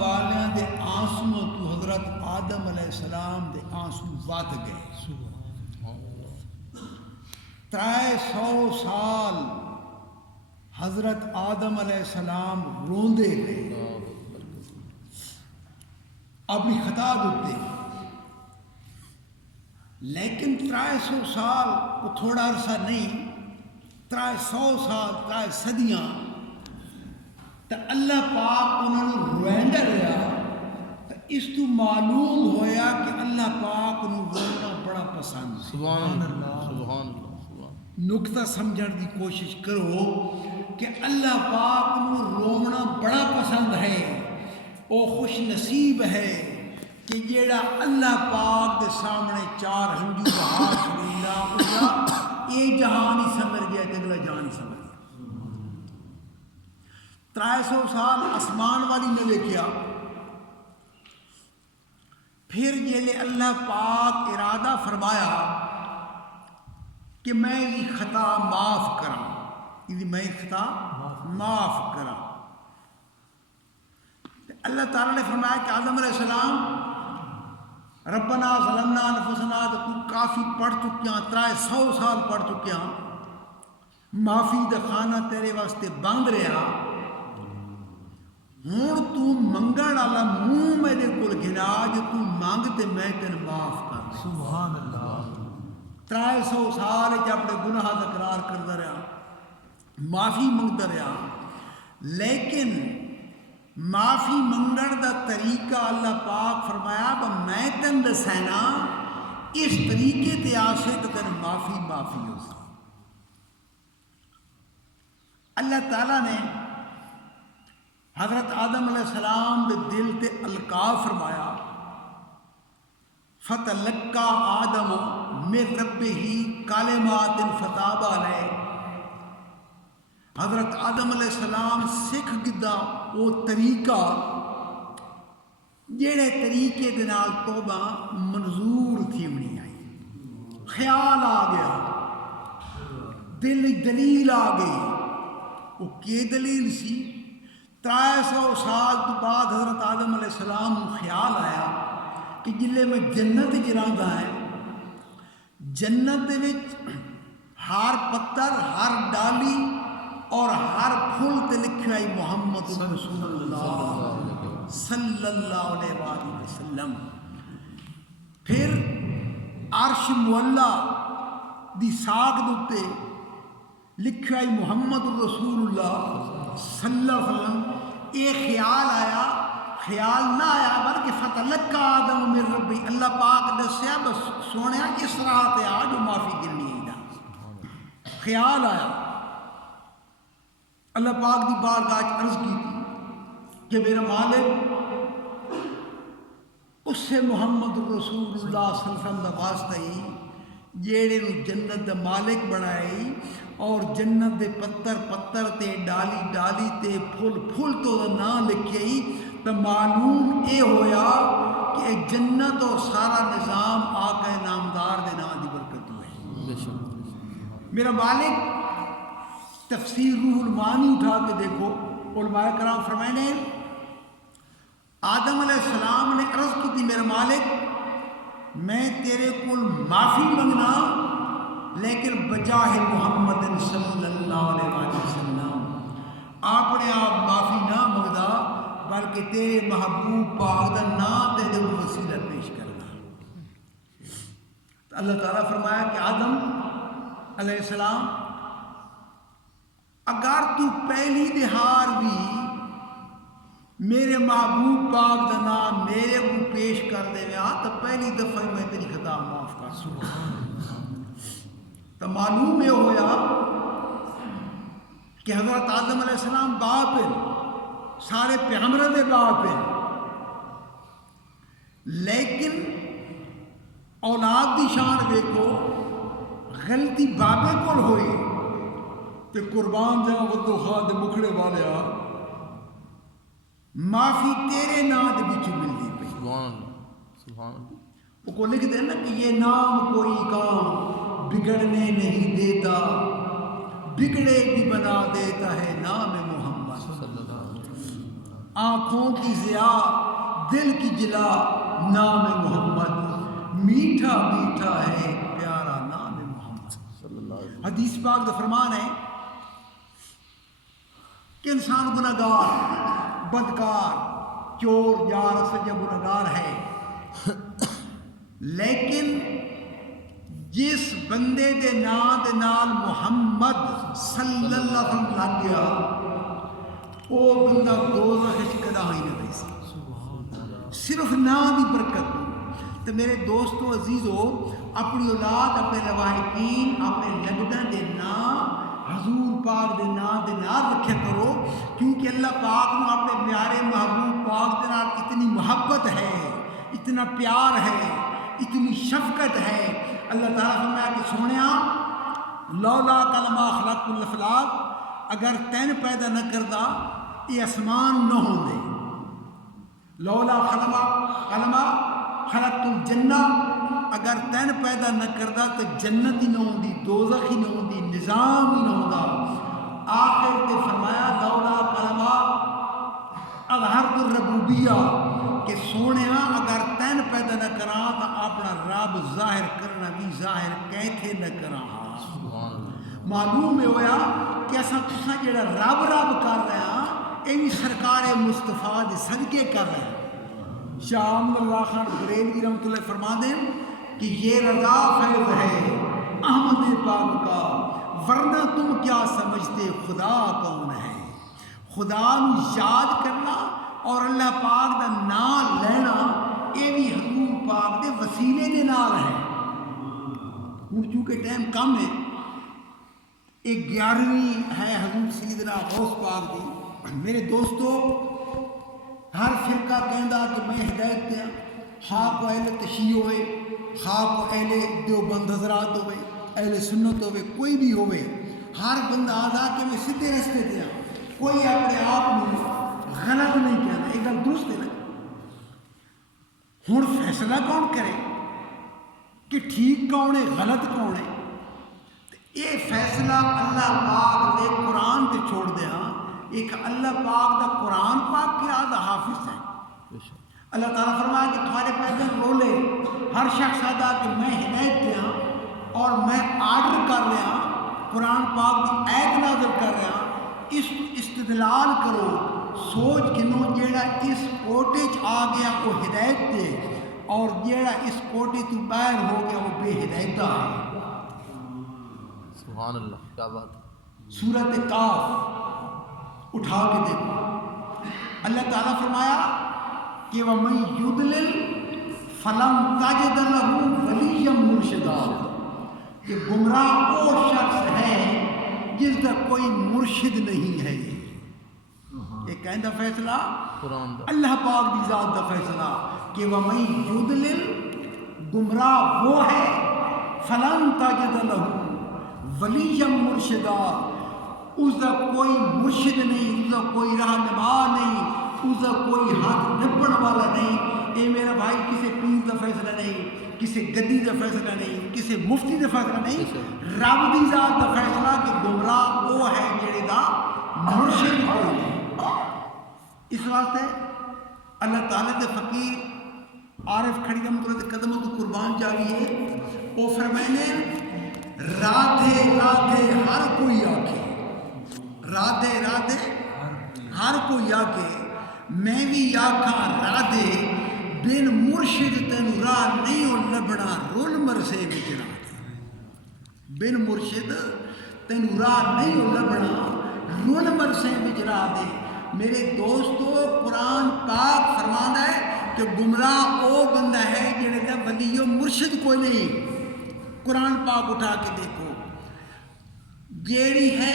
والیاں دے آنسوں تو حضرت آدم علیہ السلام دے آنسوں ود گئے. 300 سال حضرت آدم علیہ السلام روندے رہے اپنی خطا دیتے، لیکن 300 سال کو تھوڑا عرصہ نہیں، 300 سال 3 صدیاں تو اللہ پاک انہوں نے رویندا رہا. تو اس تو معلوم ہویا کہ اللہ پاک انہوں رونا بڑا پسند. سبحان اللہ سبحان اللہ. نقطہ سمجھن دی کوشش کرو کہ اللہ پاک انہوں رونا بڑا پسند ہے. وہ خوش نصیب ہے کہ جیڑا اللہ پاک دے سامنے 4 ہنجو بہا چھڑینا یہ جہان ہی سمجھ گیا کہ اگلا جہان ہی سمجھ گیا. 300 سال آسمان والی نے دیکھیا. پھر جیلے اللہ پاک ارادہ فرمایا کہ میں یہ خطا معاف کراں، میں خطا معاف کراں. اللہ تعالیٰ نے فرمایا کہ آدم علیہ السلام ربنا ظلمنا انفسنا، تو کافی پڑھ چکیاں، 300 سال پڑھ چکیاں، معافی دا خانہ تیرے واسطے بند رہا. ہوں تو منگن والا منہ میرے کول گھنا جو تو مانگ تے میں تین معاف کر دیں. سبحان اللہ. 300 سال اپنے گناہ دا اقرار کرتا رہا، معافی منگتا رہا، لیکن معافی منگن دا طریقہ اللہ پاک فرمایا میں تین دسینا اس طریقے تے آسے تو تین معافی ہو سکتی. اللہ تعالیٰ نے حضرت آدم علیہ السلام دے دل تے القاء فرمایا، فتلقى آدم من ربه کلمات فتاب علیہ. حضرت آدم علیہ السلام سکھ گدا وہ طریقہ جڑے طریقے دے نال توبہ منظور تھی منی آئی. خیال آ گیا، دل دلیل آ گئی. وہ کی دلیل سی؟ 300 سال تو بعد حضرت آدم علیہ السلام کو خیال آیا کہ جلے میں جنت جراندا ہے، جنت دے وچ ہر پتر، ہر ڈالی اور ہر پھول تے لکھیا ہے محمد رسول اللہ صلی اللہ علیہ وآلہ وسلم. پھر عرش معلا دی ساکھ دے لکھیا ہے محمد رسول اللہ صلی اللہ علیہ وسلم. یہ خیال آیا، خیال نہ آیا بلکہ فتلقى آدم من ربی. اللہ پاک دسیا بس سونے اس راہ تے آ جو معافی گرنی ہے. خیال آیا، اللہ پاک دی بارگاہ عرض کی تھی کہ میرا مالک اس سے محمد رسول اللہ صلی اللہ علیہ وسلم دا واسطہ ہی جیڑے نو جنت دا مالک بنائی اور جنت دے پتر تے ڈالی ڈالی تے پھول تو نام لکھے ہی. تو معلوم اے ہویا کہ جنت اور سارا نظام آقا نامدار دے نام دی برکت ہوئے. میرا مالک تفسیر روح المعانی اٹھا کے دیکھو، علماء کرام فرمائے آدم علیہ السلام نے عرض کی تھی میرا مالک میں تیرے کو معافی منگنا لیکن بجاہ محمد صلی اللہ علیہ وسلم اپنے آپ معافی نہ منگدا بلکہ تیرے محبوب پاک دا نام تیرے وسیلہ پیش کرنا. اللہ تعالیٰ فرمایا کہ آدم علیہ السلام اگر تو پہلی دہار بھی میرے محبوب پاک دا نام میرے کو پیش کر دے گا تو پہلی دفعہ میں تیری خطا معاف کر سکتا. تو معلوم یہ ہویا کہ حضرت آدم علیہ السلام باپ ہیں، سارے پیغمبروں دے باپ ہیں، لیکن اولاد دی شان دیکھو غلطی بابے کول ہوئی تے قربان جاؤ ودو خواہ دے مکھڑے والے آ معافی تیرے نام دے بچ ملتی پئی. سبحان اللہ. وہ کو لکھ دے نا کہ یہ نام کوئی کام بگڑنے نہیں دیتا، بگڑے بھی بنا دیتا ہے نام محمد. آنکھوں کی ضیا دل کی جلا نام محمد میٹھا میٹھا ہے پیارا نام محمد صلی اللہ علیہ وسلم. حدیث پاک کا فرمان ہے کہ انسان گناہگار بدکار چور یار سجا گناہگار ہے لیکن جس بندے دے نام دے نال محمد صلی اللہ علیہ وسلم لگ گیا وہ بندہ دوزخ وچ کدا ہی نہ رہی سی صرف نام دی برکت. تو میرے دوستو عزیزو اپنی اولاد اپنے لواحقین اپنے لگداں دے نام حضور پاک دے نام دے نال رکھیا کرو کیونکہ اللہ پاک نو اپنے پیارے محبوب پاک دے نال اتنی محبت ہے اتنا پیار ہے اتنی شفقت ہے. اللہ تعالیٰ فرمایا کہ سونیا لولا کلمہ خلقت الافلاق اگر تین پیدا نہ کردا یہ آسمان نہ ہوندے. لولا کلمہ خلقت الجنہ اگر تین پیدا نہ کردا تو جنت ہی نہ ہوندی دوزخ ہی نہ ہوندی نظام ہی نہ ہوندا. آخر تے فرمایا لولا کلمہ اظہرت الربوبیہ کہ سونیا اگر تین پیدا نہ کراں تو اپنا رب ظاہر کرنا بھی ظاہر کیتھے نہ کراں. معلوم ہویا کہ اساں تساں جڑا رب رب کر رہے ہاں یہ بھی سرکار مصطفیٰ دے صدقے کر رہے ہیں. شاہ احمد اللہ خان بریلوی رحمۃ اللہ فرما دیں کہ یہ رضا فیض ہے احمد پاک کا ورنہ تم کیا سمجھتے خدا کون ہے. خدا نو یاد کرنا اور اللہ پاک دا نام لینا یہ بھی حضور پاک دے وسیلے دے نال ہے. ہوں چونکہ ٹائم کم ہے ایک 11ویں ہے حضور سیدنا غوث پاک دی. میرے دوستو ہر فرقہ کہندا کہ میں ہدایت دیا خواہ کو اہل تشیع ہوئے خواہ کو اہل دیوبند حضرات ہوئے اہل سنت ہوئے کوئی بھی ہوئے ہر بندہ آدھا کہ میں سیدھے رستے دیا کوئی اپنے آپ غلط نہیں کہنا. ایک گل درست ہے نا. ہوں فیصلہ کون کرے کہ ٹھیک کون ہے غلط کون ہے. یہ فیصلہ اللہ پاک نے قرآن تے چھوڑ دیا. ایک اللہ پاک دا قرآن پاک کے آدھا حافظ ہے. اللہ تعالیٰ فرمایا کہ تمہارے پیدل رولے ہر شخص آدھا کہ میں ہدایت دیا اور میں آرڈر کر رہا قرآن پاک کی ایت نازل کر رہا. اس استدلال کرو سوچ کنو جیڑا اس کوٹے چ آ گیا وہ ہدایت دے اور جیڑا اس کوٹے تو باہر ہو گیا وہ بے ہدایتہ ہے. سبحان اللہ کیا بات ہے. سورۃ قاف اٹھا کے دیکھو اللہ تعالیٰ فرمایا کہ وَمَن يُضْلِلْ فَلَن تَجِدَ لَهُ وَلِيًّا مُرْشِدًا کہ گمراہ وہ شخص ہے جس کا کوئی مرشد نہیں ہے. یہ کہندہ فیصلہ قرآن دا اللہ پاک دی ذات دا فیصلہ کہ وَمَن يُضْلِلْ گمراہ وہ ہے فَلَن تَجِدَ لَهُ وَلِيًّا مُرْشِدًا اس کا کوئی مرشد نہیں اس کا کوئی رہنما نہیں اس کا کوئی ہاتھ نپن والا نہیں. یہ میرا بھائی کسی پیر کا فیصلہ نہیں کسی گدی کا فیصلہ نہیں کسی مفتی کا فیصلہ نہیں رب دی ذات کا فیصلہ کہ گمراہ وہ ہے جڑے دا مرشد کوئی نہیں. اس واسطے اللہ تعالیٰ کے فقیر عارف کھڑی کا مطلب قدموں کو قربان چاہیے وہ فرمائے رادھے رادھے ہر کوئی آکھے رادھے رادھے ہر کوئی آکھے میں بھی آکھاں رادھے بن مرشد تینو راہ نہیں ہو لبنا رول مرسے وچ رادھے بن مرشد تینو راہ نہیں ہو لبنا رول مرسے وچ رادھے. میرے دوستو قرآن پاک فرمانا ہے کہ گمراہ او بندہ ہے جڑے دا ولی و مرشد کوئی نہیں. قرآن پاک اٹھا کے دیکھو جیڑی ہے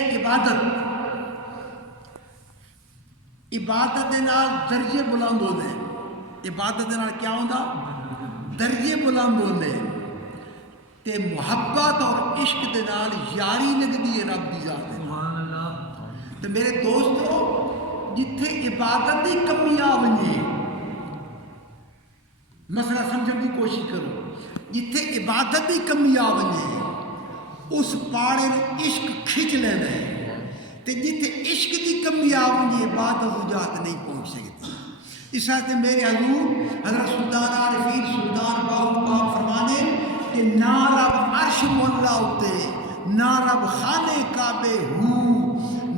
عبادت دے نال درجے بلند ہوندے عبادت دے نال کیا ہوندا درجے بلند ہوندے تے محبت اور عشق دے نال یاری لگدی ہے رب دی ذات دے. تے میرے دوستو جتھے عبادت دی کمی آ ونجے مسئلہ سمجھن دی کوشش کرو جتھے عبادت دی کمی آ ونجے اس پاڑے عشق کھچ لینا ہے تے جتھے عشق دی کمی آونی بات وجات نہیں پہنچ سکتی. اس واسطے میرے حضور حضرت سلطان عارفین سلطان باہو پاک فرمانے کہ نہ رب عرش مولا ہوتے نہ رب خانے کعبے ہوں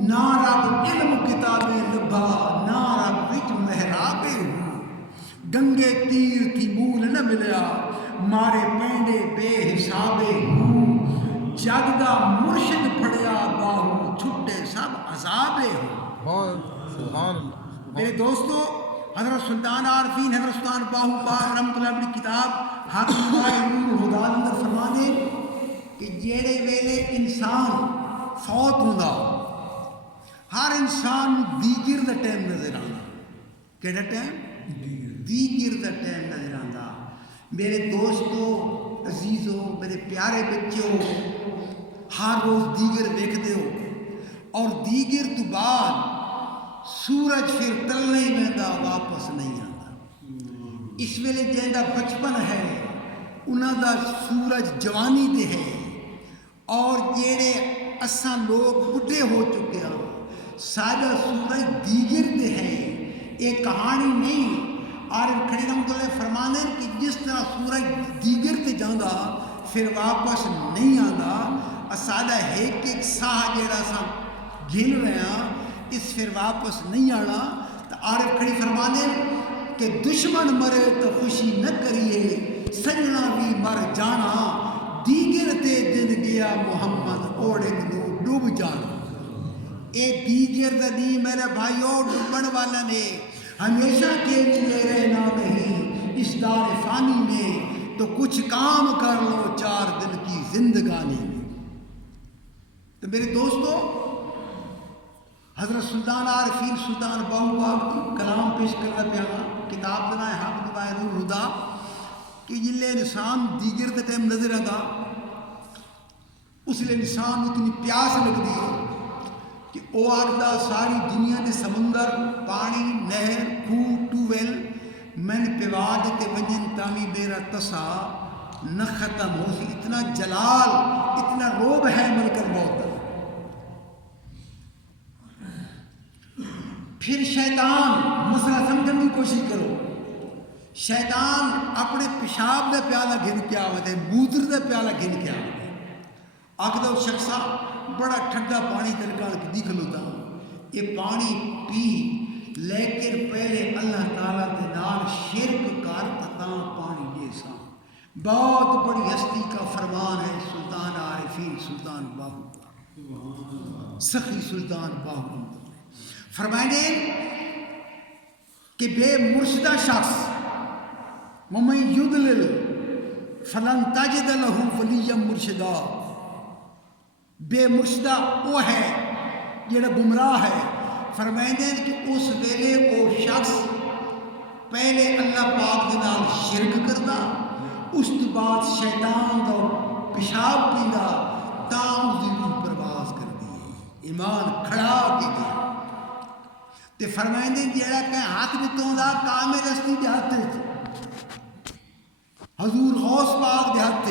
نہ رب علم کتابیں لبھا نہ رب وچ محرابے ہوں. گنگے تیر تھی مول نہ ملیا مارے پینڈے بے حسابے ہوں. جگ دا مرشد پھڑیا باہو چھٹے سب عذابے ہوں. سبحان اللہ. میرے دوستو حضرت سلطان عارفین حضرت سلطان باہو پاک رحمۃ اللہ علیہ کتاب حاکم نور الہدیٰ اندر فرمانے کہ جیڑے ویلے انسان فوت ہوندا ہر انسان دیگر دا ٹائم نظر آندا. کیڑا ٹائم؟ دیگر دا ٹائم نظر آندا. میرے دوستو عزیزو میرے پیارے بچوں ہر روز دیگر ویکھدے ہو اور دیگر تو بعد سورج پھر تلنے ہی ویندا واپس نہیں آتا. اس ویلے جہاں بچپن ہے انہاں دا سورج جوانی دے ہے اور جڑے اساں لوگ بڈھے ہو چکے ہیں ساڈا سورج دیگر دے ہے. یہ کہانی نہیں. عارف کھڑی رحمۃ اللہ فرمانے کہ جس طرح سورج دیگر تے جاندا پھر واپس نہیں آتا ساڈا ایک ساہ جڑا سا گن رہے ہیں اس پھر واپس نہیں آنا. تو عارف کھڑی فرمانے کہ دشمن مرے تو خوشی نہ کریے سجنا بھی مر جانا دیگر تے دن گیا محمد اوڑے نو ڈوب جانا. اے دیگر دا دی میرے بھائیو ڈوبن والا نے ہمیشہ کے لیے رہنا نہیں اس دار فانی میں تو کچھ کام کر لو 4 دن کی زندگانی میں. تو میرے دوستو حضرت سلطان عارفین سلطان باہو پاک کی کلام پیش کرنا پیا کتاب کا نام ہے حاکم نور الہدیٰ کہ جلے انسان دیگر دے ٹائم نظر آتا اس لیے انسان اتنی پیاس لگتی ہے کہ وہ آخدا ساری دنیا دے سمندر پانی نہر خوہ ٹیوب ویل من پیوا دیتے ونجن تامی میرا تسا نہ ختم ہو سی. اتنا جلال اتنا روب ہے ملکر موت. پھر شیطان مسئلہ سمجھنے کی کوشش کرو. شیطان اپنے پیشاب کا پیالہ گھن کے آوت ہے موتر کا پیالہ گھن کے آوت ہے. آخر وہ شخصا بڑا ٹھنڈا پانی ترکا دیکھ لوتا یہ پانی پی لیکن پہلے اللہ تعالیٰ کے نال شرک کر تاں پانی دے سا. بہت بڑی ہستی کا فرمان ہے سلطان عارفین سلطان باہو سخی سلطان باہو فرمائیں گے کہ بے مرشدہ شخص ومن یضلل فلن تجد له ولیا مرشدا. بے مرشدہ وہ ہے جڑا گمراہ ہے. فرمائیں گے کہ اس ویلے وہ شخص پہلے اللہ پاک کے نال شرک کرتا اس تو بعد شیطان دا پیشاب پیندا تاں اس دی روح پرواز کر دی ایمان کھڑا کے گیا. تے فرمائیں گے جڑا کہ ہاتھ بتوں دا کامل ہستی دے ہاتھ حضور غوث پاک دے ہاتھ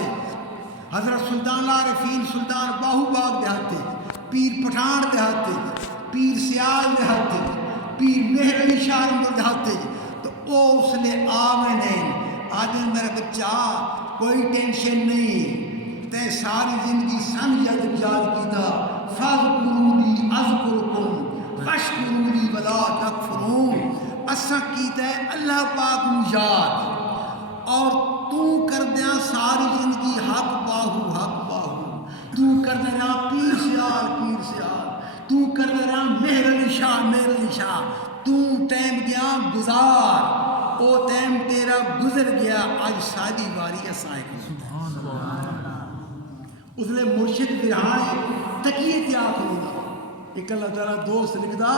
حضرت سلطان عارفین سلطان باہو پاک دے ہاتھ پیر پٹھان دے ہاتھ پیر سیال دے ہاتھ پیر مہر علی شاہ دے ہاتھ. تو او اس نے آوے آدمی میرا بچہ کوئی ٹینشن نہیں تے ساری زندگی سمجھ یاد کیتا فاذکرونی اذکرکم فاشکرونی ولا تکفرون. اساں کیتا ہے اللہ پاک نو یاد اور تو کردیا ساری زندگی حق باہو تو کردیا پیر سیال تو کردیا مہر علی شاہ تو ٹائم گیا گزار او ٹائم تیرا گزر گیا آج ساری واری اسائیں اس نے مرشد برہانے تکیے تیا کروں ایک اللہ تعالیٰ دوست لکھدا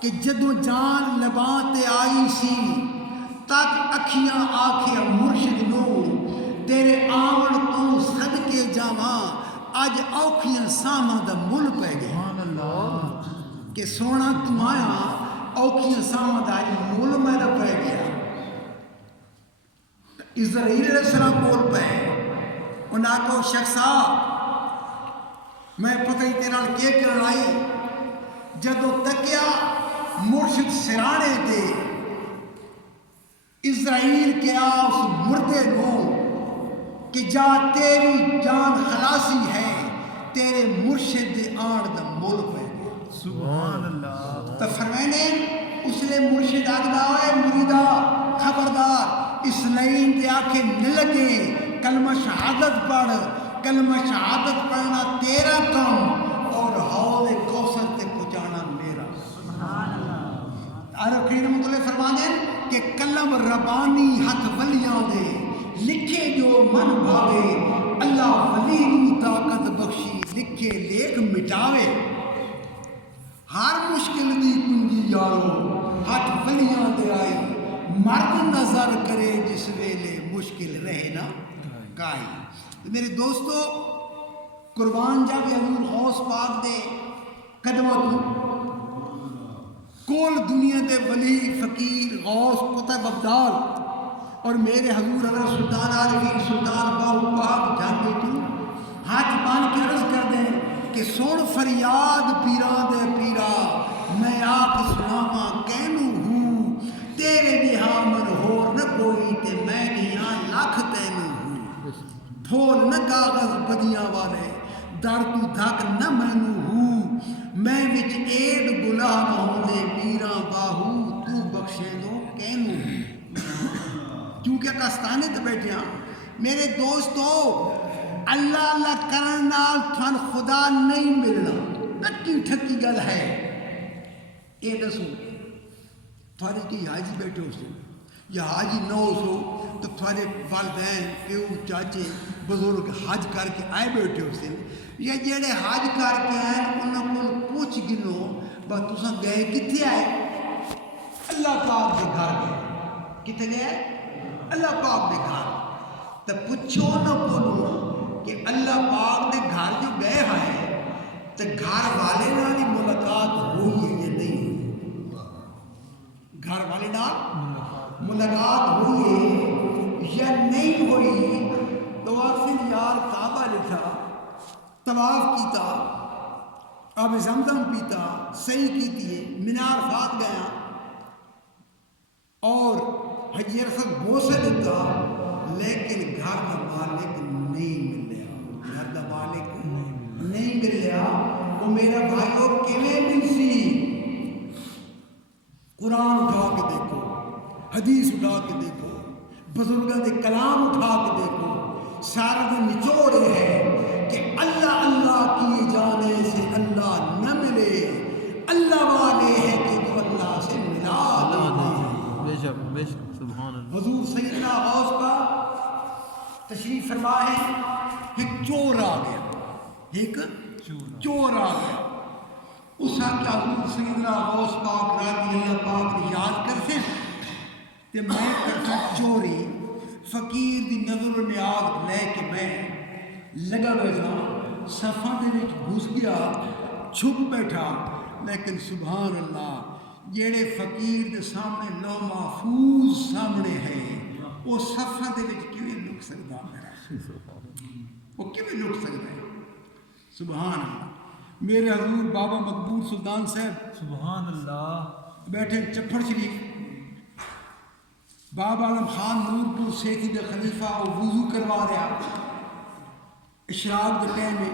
کہ جدو جان لباں تے آئی سی تک اکھیاں آکھیا مرشد نو تیرے آون تو صدقے جاواں اج اوکھیاں ساواں دا مل پہ گیا کہ سونا تم آیا اوکھیاں ساواں دا مل میرا پہ گیا. اسرائیل علیہ السلام بول پہ انہاں کو شخصا میں پتہ ہی تیرا کے کرن آئی جدو تکیا مرشد سرانے دے اسرائیل کیا اس مردے نو کہ جا تیری جان خلاصی ہے تیرے مرشد دے آن دا مول پہ سبحان اللہ. تو فرمائنے اس لئے مرشد آگدہ ہے مریدہ خبردار اس لائن دے آنکھیں نہ لگے کلمہ شہادت پڑھ کلمہ شہادت پڑھنا تیرا کام اور حوض کوثر تے پہنچانا میرا. عرب کریم مطلع فرمانے کہ کلم ربانی ہاتھ ولیاں دے لکھے جو من بھاوے اللہ ولی نو طاقت بخشی لکھے لیک مٹاوے. ہر مشکل دی کنجی یارو ہاتھ ولیاں دے آئی مرد نظر کرے جس ویلے مشکل رہے نا کائی. میرے دوستو قربان جاوے حضور غوث پاک دے قدمتوں کول دنیا دے ولی فقیر غوث قطب ابدال اور میرے حضور حضرت سلطان عارفین سلطان باہو پاک جانتے تو ہاتھ بان کے عرض کر دیں کہ سن فریاد پیران دے پیرا میں آپ سناما کینو ہوں تیرے جہاں من ہور نہ کوئی تے میں یہاں لاکھ تینو ہوں پھول نہ کاغذ بدیاں والے در تو دھک نہ مینو ہوں میں وچ ایڈ گناہ نہ ہوندے پیران باہو تو بخشے دو کینو ہوں. کیونکہ کستانے تے بیٹھے ہاں میرے دوستو اللہ اللہ کرن نال تھن خدا نہیں ملنا نکی ٹھکی گل ہے. اے دسو تھوڑے کی حاجی بیٹھے ہو سن یا حاجی نہ ہو سو تو تھوڑے والدین پیو چاچے بزرگ حج کر کے آئے بیٹھے ہو سن یا جڑے حج کر کے آئے انہوں کو پوچھ گنو بس تساں گئے کتنے آئے اللہ پاک دے گھر گئے کتنے گئے اللہ پاک دے گھر تو پوچھو نہ بولو کہ اللہ پاک دے گھر جو گئے ہیں تو گھر والے نالی ملاقات ہوئی ہے یا نہیں ہوئی گھر والے نال ملاقات ہوئی ہے یا نہیں ہوئی تو آخر یار کعبہ لکھا طواف کیتا آب زمزم پیتا صحیح کیتی ہے مینار فات گیا اور حجی ارسل بوسے دیتا لیکن گھر کا مالک نہیں ملیا گھر کا مالک نہیں ملیا. وہ میرا بھائیو کیویں ملسی قرآن اٹھا کے دیکھو حدیث اٹھا کے دیکھو بزرگوں کے کلام اٹھا کے دیکھو سارا دن نچوڑے ہے کہ اللہ اللہ کیے جانے سے اللہ نہ ملے اللہ والے ہیں کہ جو اللہ سے ملا بے شک بے شک سبحان اللہ. حضور سیدنا غوث کا تشریف فرما ہے ایک چور آ گیا ایک چور آ گیا اس آقا حضور سیدنا غوث پاک رضی اللہ پاک یاد کرتے کہ میں کرتا چوری فقیر دی نظر و نیاز لے کے میں لگا بیٹھا صفحہ دے وچ گھس گیا چھپ بیٹھا لیکن سبحان اللہ جیڑے فقیر دے سامنے لو محفوظ سامنے ہے وہ صفحہ دے وچ کیویں لک سکدا میرا وہ کیویں لک سکدا ہے سبحان اللہ. میرے حضور بابا مقبول سلطان صاحب سبحان اللہ بیٹھے چپڑ شریف بابا عالم خان نور پور سیٹھی دے خلیفہ اور وضو کروا رہا اشراق دے ٹائم میں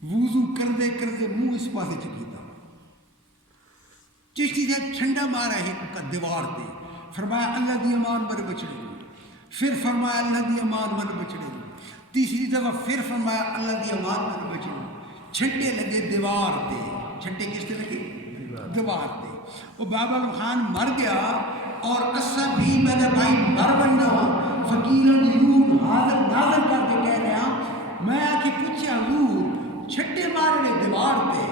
وضو کردے کردے منہ اس پاسے چکیتا چشتی سے ٹھنڈا مارا ہے کا دیوار دے فرمایا اللہ دی امان بر بچڑے پھر فرمایا اللہ دی امان بر بچڑے تیسری دفعہ پھر فرمایا اللہ دی امان بر بچڑے چھٹے لگے دیوار دے چھٹے کس طرح لگے دیوار دے. وہ بابا عالم خان مر گیا اور اسا بھی میرے بھائی مر بننا فقیروں دی روح حاضر ناظر کر کے کہہ رہا میں آ کے پوچھا حضور چھٹے مارنے دیوار تے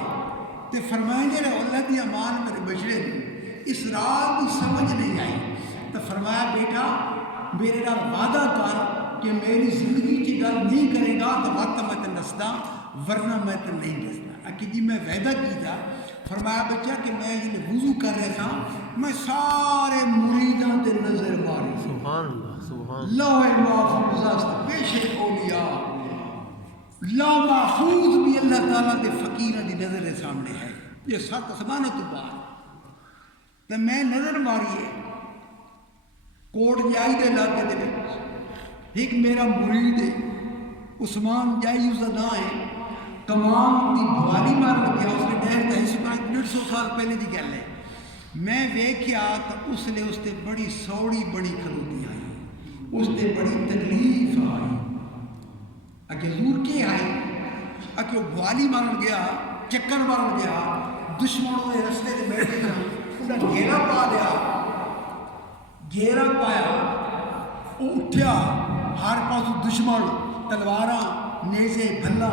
تے فرمائیں گے اللہ دی امان میرے بچڑے دی اس رات کی سمجھ نہیں آئی تو فرمایا بیٹا میرے نال وعدہ کر کہ میری زندگی کی گل نہیں کرے گا تو وقت میں تے نسدا ورنہ میں تے نہیں نسدا. کہ جی میں وعدہ کی تھا فرمایا بچہ کہ میں جب وضو کر رہا تھا میں سارے مریداں تے نظر ماری سبحان اللہ سبحان لوح محفوظ است پیش اولیاء لوح محفوظ بھی اللہ تعالیٰ کے فقیروں کی نظر کے سامنے ہے یہ 7 آسمانوں تو باہر تو میں نظر ماری ہے کوٹ جائی دے علاقے دے وچ ایک میرا مرید ہے عثمان جائی اس کا نام ہے تمام دی بوالی مار لگیا اس نے ڈہر تا اس کا 150 سال پہلے دی گل ہے میں ویکھیا تو اس نے اس تے بڑی سوڑی بڑی کھلوتی آئی اس تے بڑی تکلیف آئی اگے حضور کے آئی اگے وہ بوالی مارن گیا چکر مارن گیا دشمنوں کے رستے سے بیٹھے تھے انہیں گھیرا پا لیا گھیرا پایا وہ اٹھیا ہر پاس دشمن تلواراں نیزے بھلا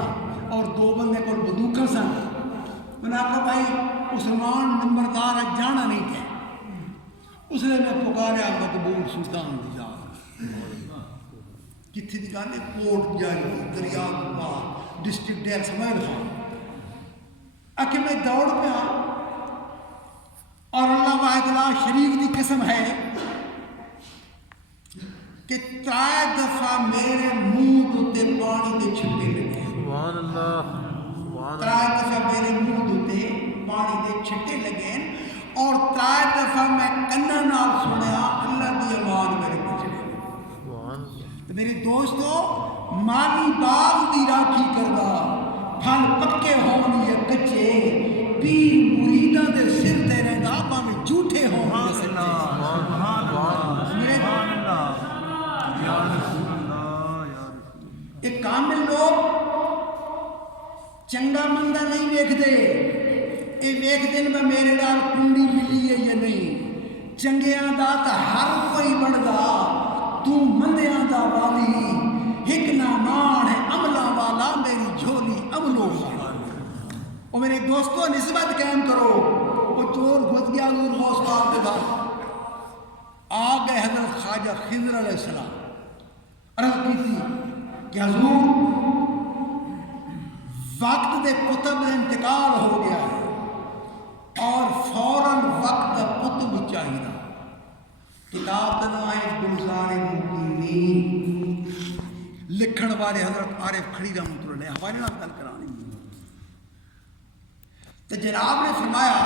اور 2 بندے کو بندوقاں سن انہوں نے کہا بھائی مسلمان نمبردار جانا نہیں کہ اس نے میں پکاریا مقبول سلطان دی جا کتنے دی گل ہے کوٹ جائی دریا پار ڈسٹرکٹ ڈیر سمائل خان اکھے میں دوڑ پیا اور اللہ واحد لا شریک دی قسم ہے کہ 3 دفعہ میرے منہ دوتے پانی دے چھٹے لگے سبحان اللہ سبحان 3 دفعہ میرے منہ دوتے پانی دے چھٹے لگے اور 3 دفعہ میں کناں نال سنیا اللہ دی آواز میرے پیچھے سبحان اللہ تو میرے دوستو مالی باغ دی راکھی کردا پھل پکے ہون یا کچے پیر مریداں دے سر تے رہندا پاویں جھوٹے ہون یا سچے سبحان اللہ سبحان اللہ یا رسول اللہ یا رسول اللہ ایک کامل لوگ چنگا مندہ نہیں ویکھدے اے ویکھدے نے میرے نال کنڈی ملی ہے یا نہیں چنگیاں دا تا ہر کوئی بندا تو مندیاں دا والی ایک نامان ہے عملہ والا میری جھولی عملوں والا اور میرے دوستوں نسبت قائم کرو وہ چور گھس گیا حضور غوث پاک کے بعد آ گئے حضرت خواجہ خضر علیہ السلام عرض کی تھی کہ حضور وقت دے کتب میں انتقال ہو گیا ہے اور فوراً وقت دا کتب چاہیے کتاب کا نام ہے گلزار مقیمین لکھن والے حضرت عارف کھڑی رحمۃ اللہ علیہ حوالے نال گل کرانی تو جناب نے فرمایا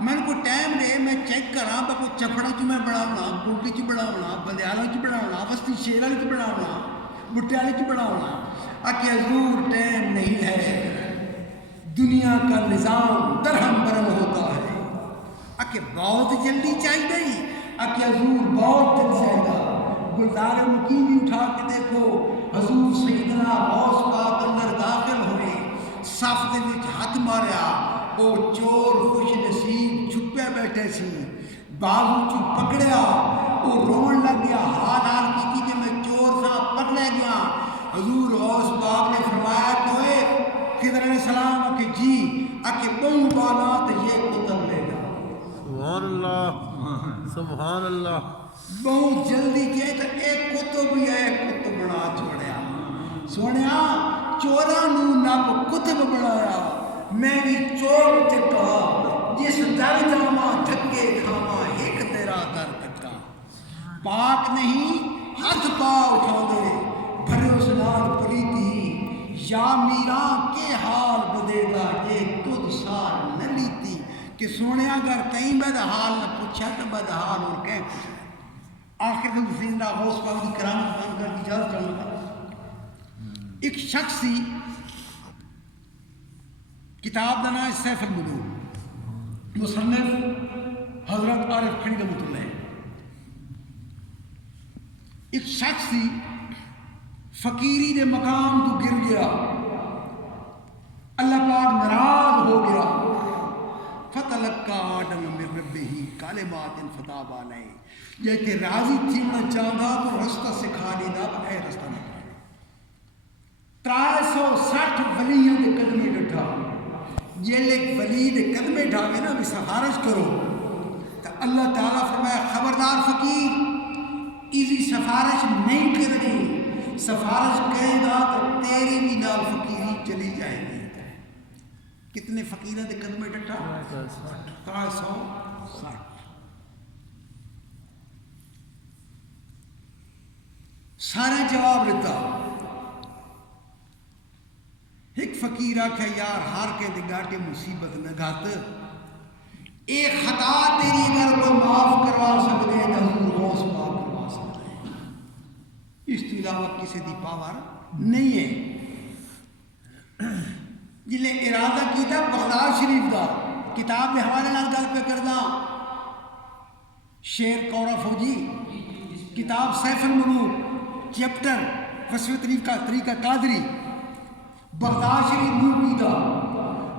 میں کو ٹائم دے میں چیک کراں با کوئی چپڑا چ میں بناونا بوٹی چ بناونا بندیالا چ بناونا وسطی شیر والے چ بناونا بٹے والے چ بناونا آکے حضور ٹائم نہیں ہے دنیا کا نظام درہم برہم ہوتا ہے آکے بہت جلدی چاہیے آکے حضور بہت جلدی چاہیے گلزار مقیمی اٹھا کے دیکھو حضور سیدنا غوث پاک اندر داخل ہوئے صف دے وچ ہاتھ ماریا وہ چور خوش نصیب چھپے بیٹھے سی بازو چ پکڑیا وہ رون لگ گیا حال کی کہ میں چور سا پکڑے گیا حضور غوث پاک نے فرمایا کہ اوے خضر علیہ السلام کہ جی آکے بہو بالا تو یہ کتب لے گا سبحان اللہ سبحان اللہ بہت جلدی کہے تو ایک کتب ہی ہے کتب بنا چھوڑیا سونیا چوراں نو نب کتب بنایا میں بھی چور چکا جس در جاواں تھکے کھاواں ایک تیرا در تکا پاک نہیں ہاتھ پا اٹھا دے بھرے اس نال پلیتی یا میراں کے حال بدے گا یہ تجھ سار نہ لیتی کہ سونے اگر کہیں بد حال نہ پوچھا تو بد حال اور کہیں پوچھا آخر میں زندہ غوث پاک کی کرامت بیان کر کی اجازت چاہوں گا ایک شخص سی کتاب کا نام سیف الملوک مصنف حضرت عارف کھڑی رحمۃ اللہ ایک شخص سی فقیری دے مقام تو گر گیا اللہ پاک ناراض ہو گیا فتلقى آدم من ربه کلمات فتاب علیہ یہ کہ راضی تھینا چاہتا تو رستہ سکھا دینا اے رستہ نہ 360 ولیوں کے قدمے ڈٹھا جیل ایک ولی دے قدمے ڈھاوے نا بھی سفارش کرو تو اللہ تعالیٰ فرمایا خبردار فقیر ایزی سفارش نہیں کرنی سفارش کرے گا تو تیری بھی نال فقیری چلی جائے گی کتنے فقیروں دے قدمے ڈٹھا 360 سارے جواب دیتا ایک فقیر آکھے یار ہار کے دے گاٹے مصیبت نہ گھات ایک خطا تیری اگر کوئی معاف کروا سکتے ہیں تو حضور غوث پاک کروا سکتے ہیں اس تو علاوہ کسی دی پاور نہیں ہے جلے ارادہ کیتا بغداد شریف دا کتاب دے حوالے نال گل پہ کردا شیر کورا فوجی کتاب سیف الملوک چیپٹر وصف طریقہ قادری بغداد شریف موبی دا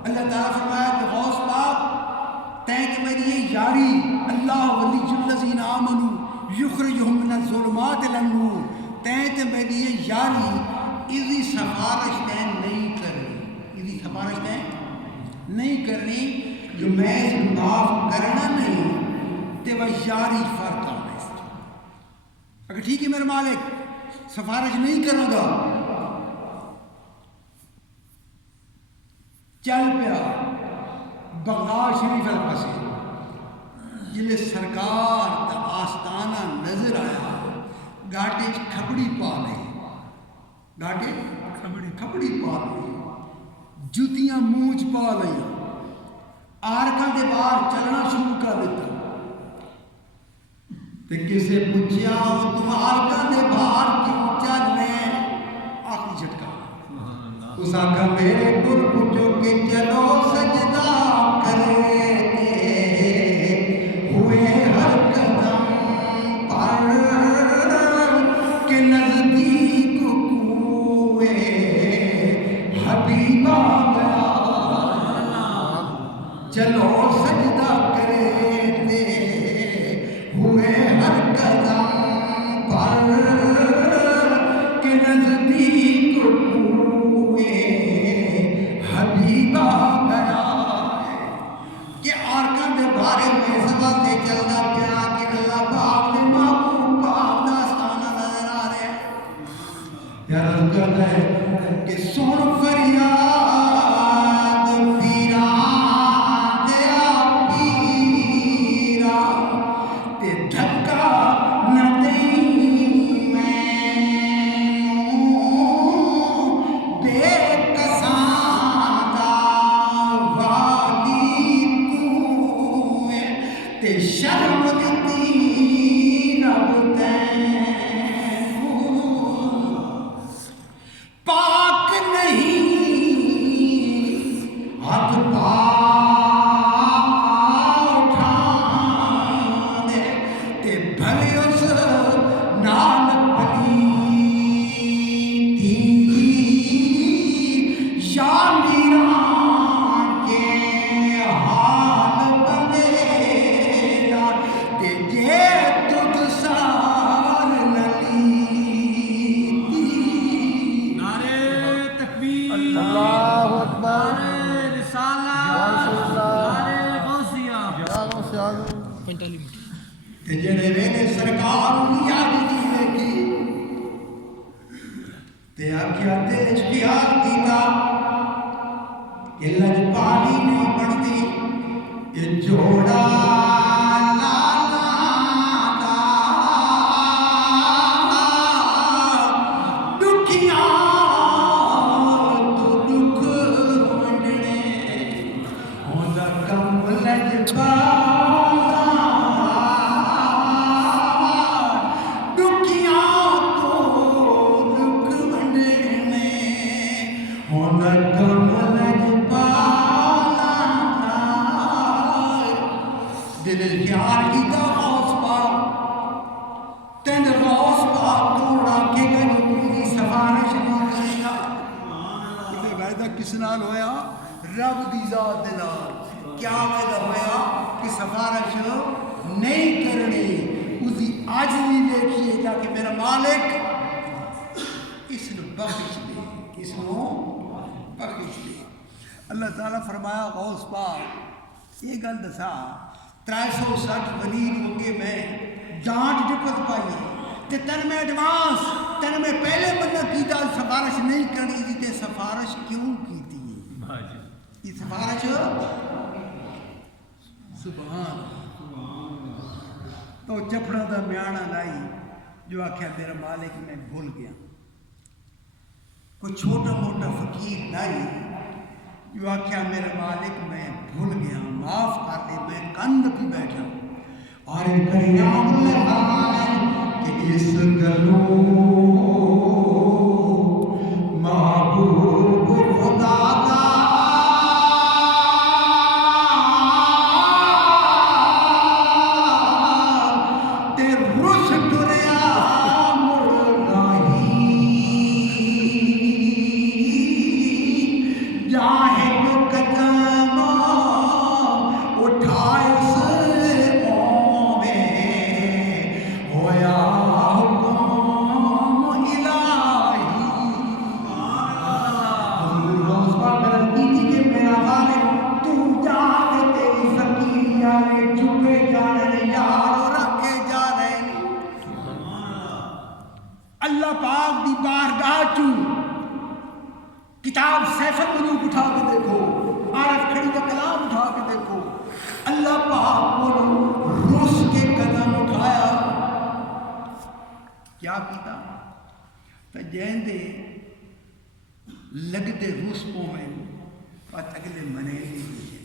اللہ تعالیٰ فرمایا کہ غوث پاک تینک میری یہ یاری اللہ ولی الذین آمنوا یخرجہم من الظلمات الی النور تینک میری یہ یاری اسی سفارش تین نہیں کرنی اسی سفارش تین نہیں کرنی جو میں معاف کرنا نہیں تے وہ یاری فرق آ رہے اگر ٹھیک ہے میرے مالک سفارش نہیں کروں گا چل پیا بغداد شریف الپسے جلے سرکار دا آستانہ نظر آیا گاٹے کھپڑی پا لئی گاٹے کھپڑی پا لئی جوتیاں مونچ پا لئی آرکا دے باہر چلنا شروع کر دیتا تے کسے پوچھیا تم آرکا دے باہر کیوں چل رہے آخری جھٹکا اس آقا میرے کل پوچھو کہ چلو سجدہ کرے ہوئے ہر قدم پر کہ نزدیک کوئے حبیب آ گیا چلو سجدہ کرے ہوئے ہر قدم پر کہ نزدیک حبیب آ گیا کہ آرکان دے بارے میں سبا سے چلنا پیا کہ اللہ پاک دے محبوب پاک داستانہ نظر آ رہے ہیں یا رضا کرتا ہے کہ سن فریاد پیران دیا پیرا تے دھکا نہ دیں شرم دیتی رب تینوں پاک نہیں ہاتھ پا اٹھانے تے بھلے اس نال پلیتی یا میران کے حال بنے جڑے ویلے سرکار دی عاجزی دیکھی تے آکھیا تے اختیار کیتا کہ لج پانی نہیں بنتی یہ جوڑا لالا دا دکھیاں تو دکھ ونڈنے ہوندا کم لج دل اختیار کیتا غوث پاک تین غوث پاک توڑا کے گئے پوری سفارش نہیں کرے گا یہ وعدہ کس نال ہویا رب دی ذات دے نال کیا وعدہ ہویا کہ سفارش نہیں کرنی اس دی عاجزی دیکھیے تاکہ میرا مالک اس نے بخش دے اس نے بخش دے اللہ تعالیٰ فرمایا غوث پاک یہ گل دسا 360 ولی ہو کے میں ڈانٹ ڈپت پائی تے تن میں ایڈوانس تن میں پہلے بندہ کیتا سفارش نہیں کرنی تھی تے سفارش کیوں کیتی یہ سفارش سبحان تو چپڑا دا میانا لائی جو آکھیا میرا مالک میں بھول گیا کوئی چھوٹا موٹا فقیر لائی جو آخیا میرے مالک میں بھول گیا معاف کر دے میں کند پہ بیٹھا اور کریم اللہ فرمانا کہ اس گلوں محبوب خدا کا تے رس ٹریا مڑ نہیں جاہے کو قدم اٹھائے سے اوے ہویا حکم الہی حضور غوث پاک کی کہ میرا مالک تو جا کے تیری فقیریاں نے چکے جانے یار رکھے جا رہے ہیں اللہ پاک دی بارگاہ چوں کتاب سیف الملوک اٹھا کے دیکھو عارف کھڑی کا کلام اٹھا کے دیکھو اللہ پاک کو روس کے قدم اٹھایا کیا کیتا تو جیندے لگتے روس پو میں پت اگلے منے نہیں دیئے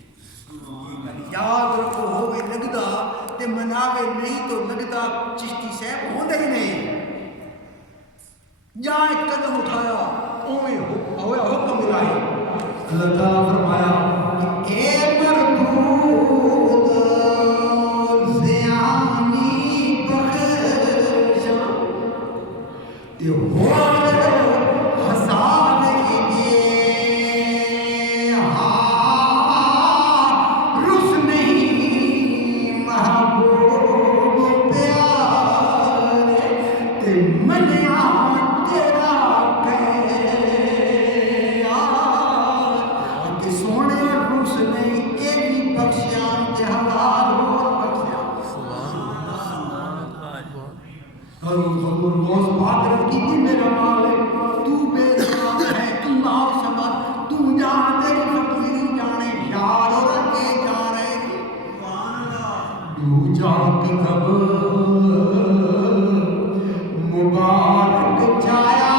یاد رکھو ہوئے لگدا تے مناوے نہیں تو لگدا چشتی صاحب ہوندے ہی نہیں جہاں ایک قدم اٹھایا اوے ہویا حکم الہی اللہ تعالیٰ فرمایا کہ اے مردود زیانی بخشا تے ہور حساب گے رس نہیں محبوب پیارے تے منیا حضور غوث پاک کی تھی میرا مالک تو بے زبان ہے تو ناو سمجھ تو جہاں تیری فقیری جانے یار رکھے جا رہے تو جا قدم مبارک جایا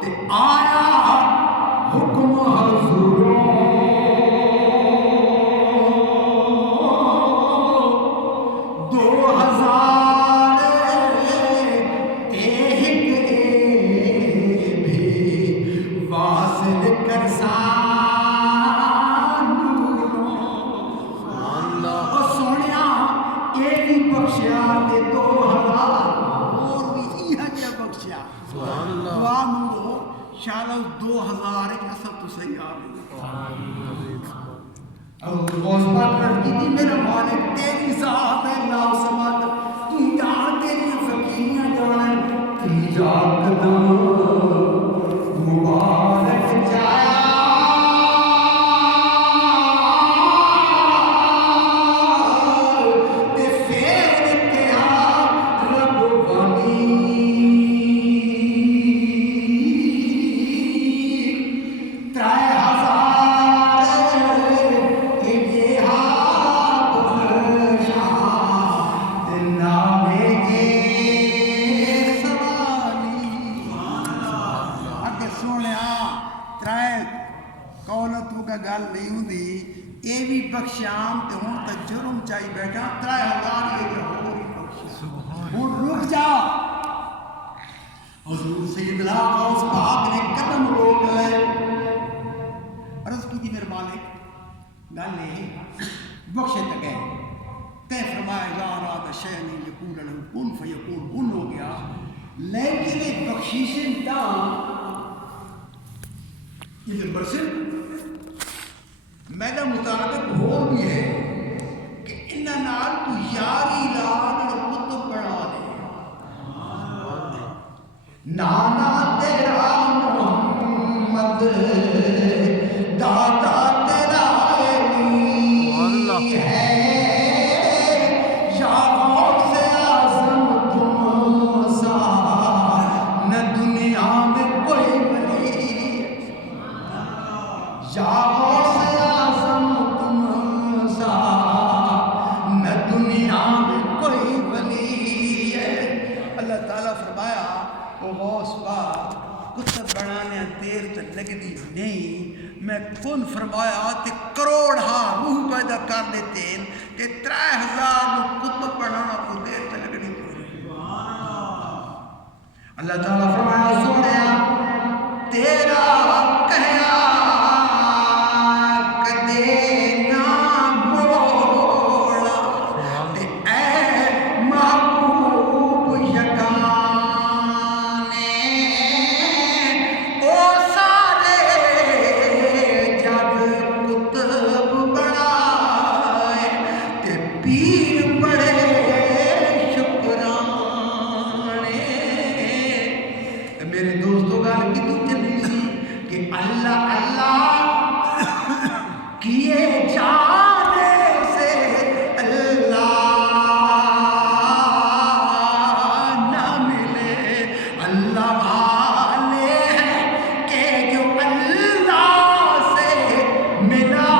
تے آیا حکم حضور میرا مالک تیری ذات ہے لا سمجھ تو یہاں تیری فقیریاں جانا تیجا قدم مبارک جایا تے پھر کیا رب بنی ترائے گل نہیں ہوں یہ بھی بخشام تے ہوں تا جرم چاہی بیٹھا 3000 یہ جو ہو رہی بخشام ہوں رک جا حضور سیدنا غوث پاک نے قدم روک لے عرض کی تھی میرے مالک گل نہیں بخشے تک ہے تے فرمایا جا رہا تھا شے نہیں یقول لہو کن فیکون کن ہو گیا لیکن ایک بخشیشن تا یہ برسن میرا مطابق ہو بھی ہے کہ انہاں نال تو یاری لاد کتب پڑھا دے نانا تیرا محمد دادا تیرا علی ہے یا غوث اعظم تم سا نہ دنیا میں کوئی ولی یا غوث اعظم تم سا نہ دنیا میں کوئی ولی ہے اللہ تعالیٰ فرمایا لگتی نہیں میں کن فرمایا تے کروڑ روح پیدا کر دیتے تے 3000 کتب پڑھانا کو دیر تے لگنی اللہ تعالیٰ فرمایا سوڑیا تیرا کہیا کدے نہ موڑا تے اے محبوب یگانے او سارے جگ کتب بڑھائے تے پیر بڑے میرے دوستوں گال کی تو چلی سی کہ اللہ اللہ کیے جانے سے اللہ نہ ملے اللہ والے ہیں کہ جو اللہ سے ملا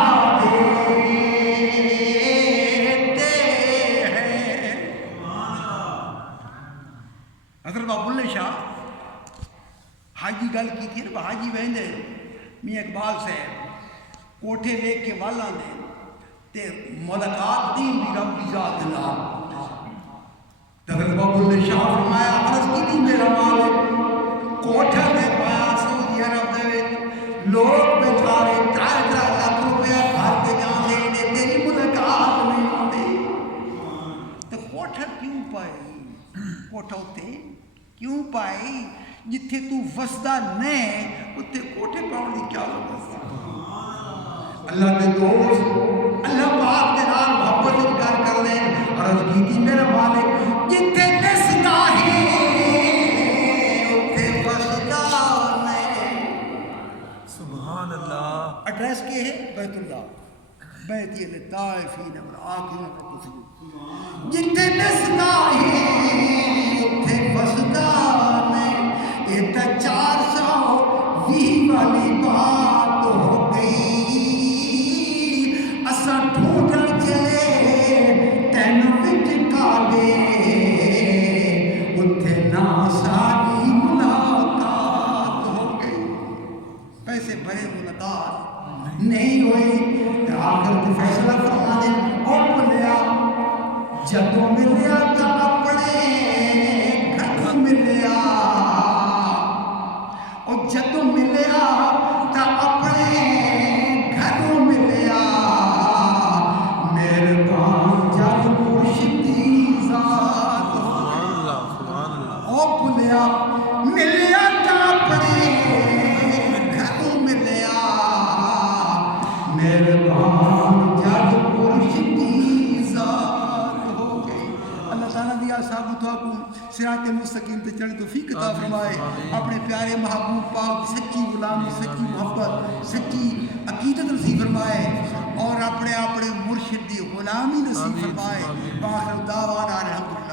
دیتے ہیں حضرت ابواللہ شاہ حاجی گل کی تھی نا حاجی وہندے میاں اقبال سے کوٹھے لے کے والا نے تے ملاقات دین بھی رب کی ذات نال حضرت ابواللہ شاہ فرمایا عرض کی تھی میرا مالک کوٹھا دے پایا سعودی عرب دے لوگ بیچارے 3 لاکھ روپیہ گھر کے جانے نے تیری ملاقات نہیں ہوتی تو کوٹھا کیوں پائی کوٹھا ہوتے کیوں پائی جتھے تو وسدا نہیں اتھے کوٹھے پاؤں دی کیا ضرورت اللہ دے دوست اللہ پاک دے نال محبت انکار کر لیں عرض کی تھی میرا مالک جتھے دسدا ہی اتھے وسدا نہیں سبحان اللہ ایڈریس کیا ہے بیت اللہ بیت الطائفین والعاکفین جتھے دسدا ہی اتھے وسدا نہیں یہ تا 420 والی بات ہو گئی اساں ڈھونڈن چلے تین وچ کالے اتھے نہ ساری ملاقات ہو گئی پیسے بھرے ملاقات نہیں ہوئی آخر تے فیصلہ فرما دے او بولیا جدوں ملیا تا اپنے گھر ملیا جدو ملیا تا اپنے گھروں ملیا مہربان جگ مرشدی ذات او بولیا ملیا تا اپنے گھروں ملیا مہربان جگ مرشدی ذات ہو گئی اللہ تعالیٰ دیا ثابت ہو صراط مستقیم تے چڑھ توفیق عطا فرمائے اپنے پیارے محبوب پاک سچی غلامی سچی محبت سچی عقیدت نصیب فرمائے اور اپنے مرشد دی غلامی نصیب فرمائے باخر دعوانا الحمدللہ